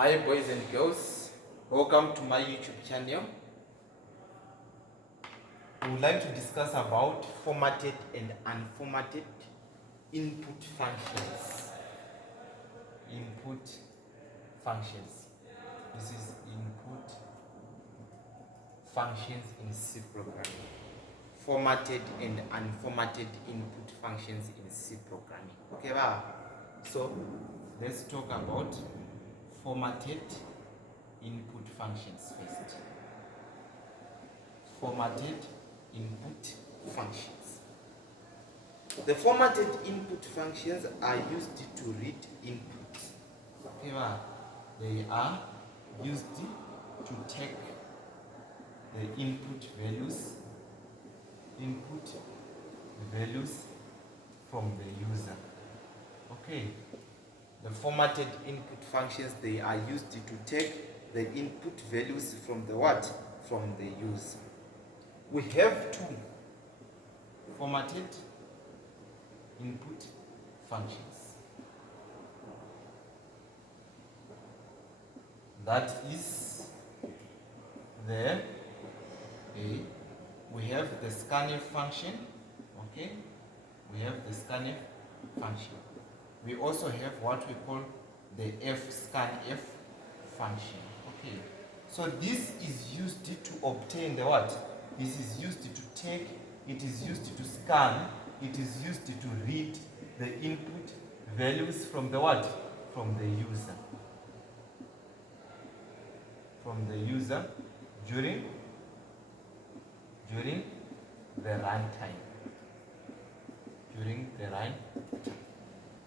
Hi boys and girls, welcome to my YouTube channel. We would like to discuss about formatted and unformatted input functions. Input functions. This is input functions in C programming. Formatted and unformatted input functions in C programming. Okay, so let's talk about formatted input functions first. Formatted input functions. The formatted input functions are used to read inputs. Okay, they are used to take the input values from the user. Okay, the formatted input functions, they are used to take the input values from the what? From the user. We have two formatted input functions. That is the we have the scanf function. Okay, we have the scanf function. We also have what we call the scanf function. Okay, so this is used to obtain the what? This is used to take, it is used to scan, it is used to read the input values from the what? From the user. From the user during the runtime. During the runtime.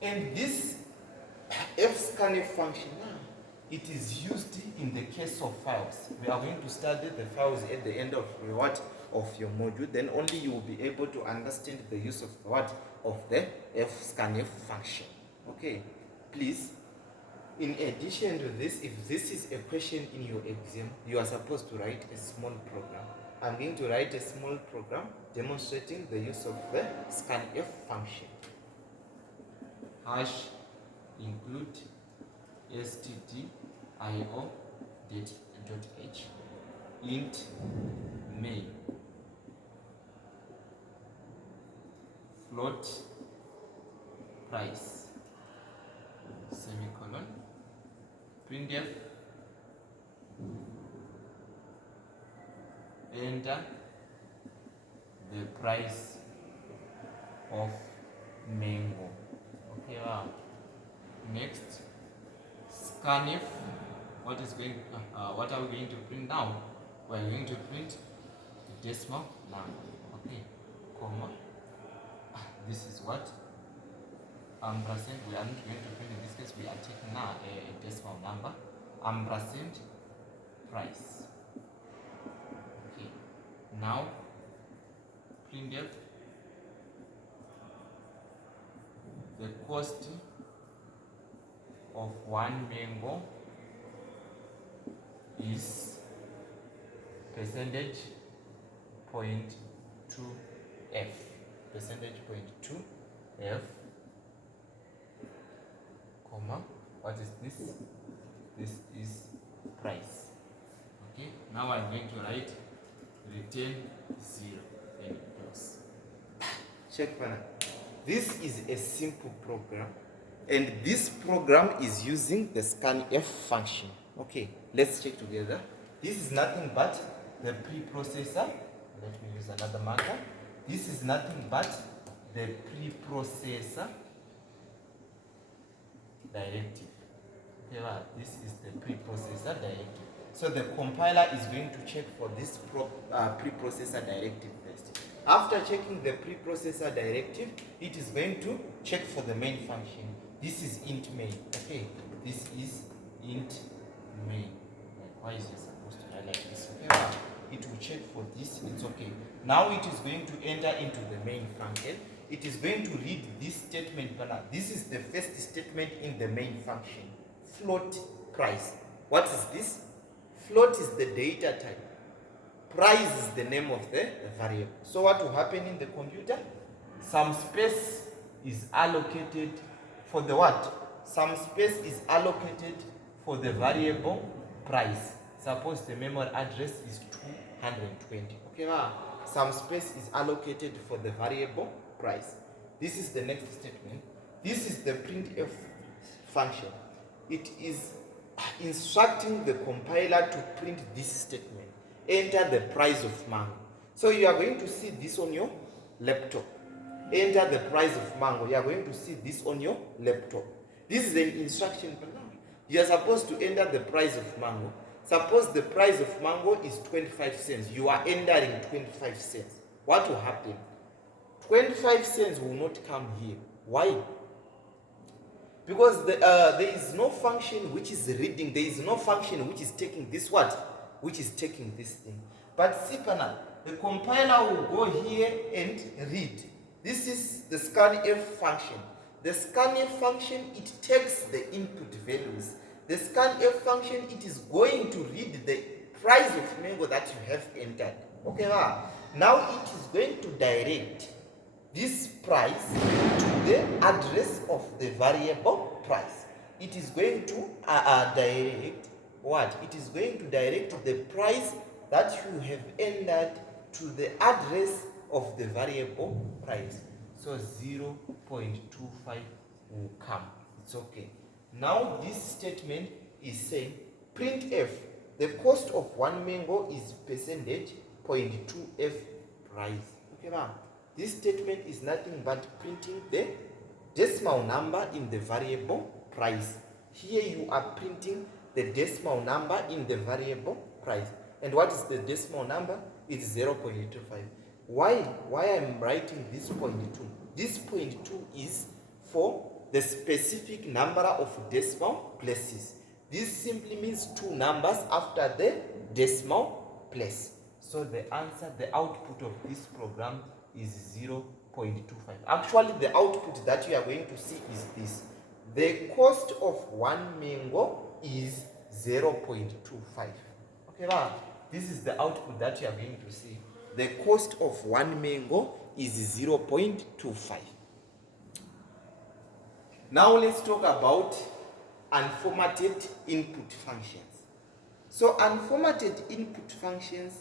And this scanf function, it is used in the case of files. We are going to study the files at the end of what? Of your module. Then only you will be able to understand the use of what? Of the scanf function. Okay, please. In addition to this, if this is a question in your exam, you are supposed to write a small program. I'm going to write a small program demonstrating the use of the scanf function. Hash include stdio.h int main float price semicolon printf enter the price of mango. Okay, next scanf. What are we going to print now? We are going to print the decimal number. Okay, comma. This is what ampersand. We are not going to print in this case. We are taking now a decimal number. Ampersand price. Okay, now printf the cost of one mango is percentage point 2f. Percentage point 2f, comma, what is this? This is price. Okay, now I'm going to write return 0 and close. Check for now. This is a simple program, and this program is using the scanf function. Okay, let's check together. This is nothing but the preprocessor. Let me use another marker. This is nothing but the preprocessor directive. Okay, this is the preprocessor directive. So the compiler is going to check for this preprocessor directive first. After checking the preprocessor directive, it is going to check for the main function. This is int main. Okay, this is int main. Why is it supposed to write like this? Okay, it will check for this. It's okay. Now it is going to enter into the main function. It is going to read this statement. This is the first statement in the main function. Float price. What is this? Float is the data type. Price is the name of the variable. So what will happen in the computer? Some space is allocated for the what? Some space is allocated for the variable price. Suppose the memory address is 220. Okay, some space is allocated for the variable price. This is the next statement. This is the printf function. It is instructing the compiler to print this statement. Enter the price of mango. So you are going to see this on your laptop. Enter the price of mango. You are going to see this on your laptop. This is an instruction. You are supposed to enter the price of mango. Suppose the price of mango is 25 cents. You are entering 25 cents. What will happen? 25 cents will not come here. Why? Because there is no function which is reading. There is no function which is taking this what? Which is taking this thing. But see, the compiler will go here and read. This is the scanf function. The scanf function, it takes the input values. The scanf function, it is going to read the price of mango that you have entered. Okay, now it is going to direct this price to the address of the variable price. It is going to direct what? It is going to direct the price that you have entered to the address of the variable price. So 0.25 will come. It's okay. Now this statement is saying printf, the cost of one mango is percentage 0.2f price. Okay, this statement is nothing but printing the decimal number in the variable price. Here you are printing the decimal number in the variable price. And what is the decimal number? It's 0.25. Why I'm writing this 0.2? This 0.2 is for the specific number of decimal places. This simply means two numbers after the decimal place. So the answer, the output of this program is 0.25. Actually, the output that you are going to see is this. The cost of one mango is 0.25. Okay, this is the output that you are going to see. The cost of one mango is 0.25. Now let's talk about unformatted input functions. So unformatted input functions,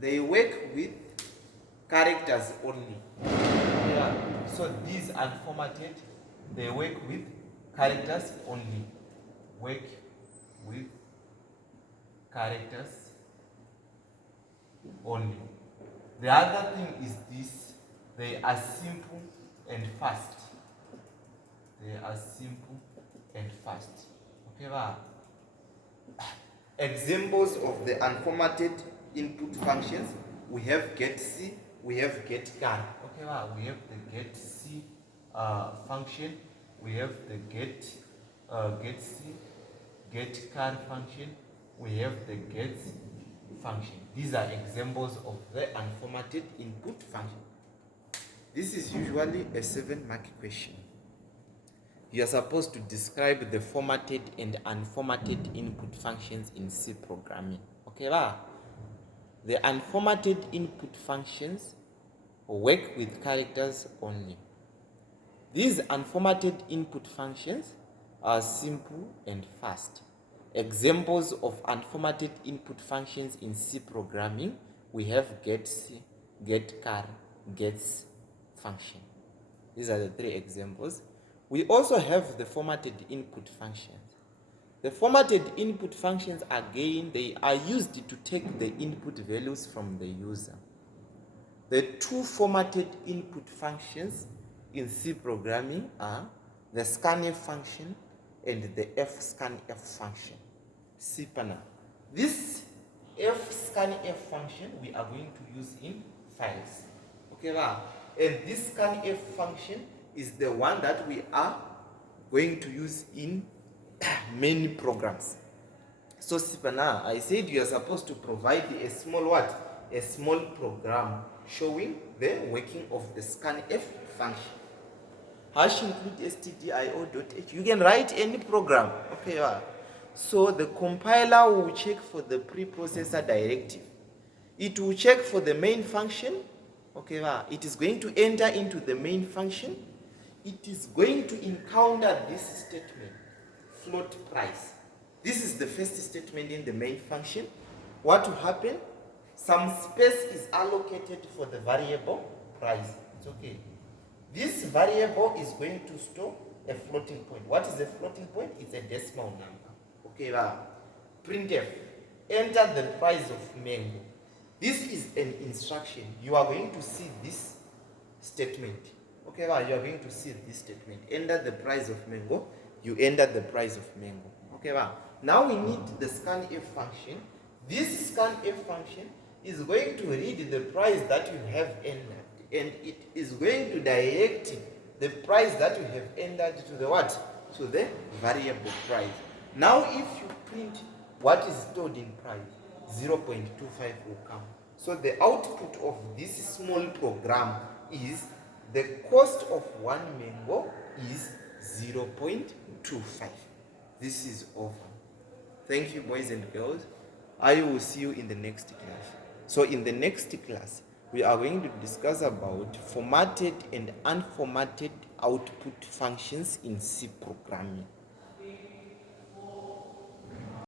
they work with characters only. Yeah. So these unformatted, they work with characters only. Work with characters only. The other thing is this, they are simple and fast. They are simple and fast. Okay, examples of the unformatted input functions, we have getC, we have getCar. Okay, we have the getC function, we have the getC, getCar function, we have the get function. These are examples of the unformatted input function. This is usually a 7-mark question. You are supposed to describe the formatted and unformatted input functions in C programming. Okay, the unformatted input functions work with characters only. These unformatted input functions are simple and fast. Examples of unformatted input functions in C programming, we have getC, getCar, gets function. These are the 3 examples. We also have the formatted input functions. The formatted input functions, again, they are used to take the input values from the user. The 2 formatted input functions in C programming are the scanf function and the fscanf function. See, this fscanf function we are going to use in files. Okay, and this scanf function is the one that we are going to use in many programs. So I said you are supposed to provide a small what? A small program showing the working of the scanf function. Hash include stdio.h. You can write any program. Okay, so the compiler will check for the preprocessor directive. It will check for the main function. Okay, it is going to enter into the main function. It is going to encounter this statement, float price. This is the first statement in the main function. What will happen? Some space is allocated for the variable price. It's okay. This variable is going to store a floating point. What is a floating point? It's a decimal number. Okay, printf, enter the price of mango. This is an instruction. You are going to see this statement. Okay, you are going to see this statement. Enter the price of mango. You enter the price of mango. Okay, now we need the scanf function. This scanf function is going to read the price that you have entered, and it is going to direct the price that you have entered to the what? To the variable price. Now if you print what is stored in price, 0.25 will come. So the output of this small program is the cost of one mango is 0.25. This is over. Thank you, boys and girls. I will see you in the next class. So in the next class, we are going to discuss about formatted and unformatted output functions in C programming.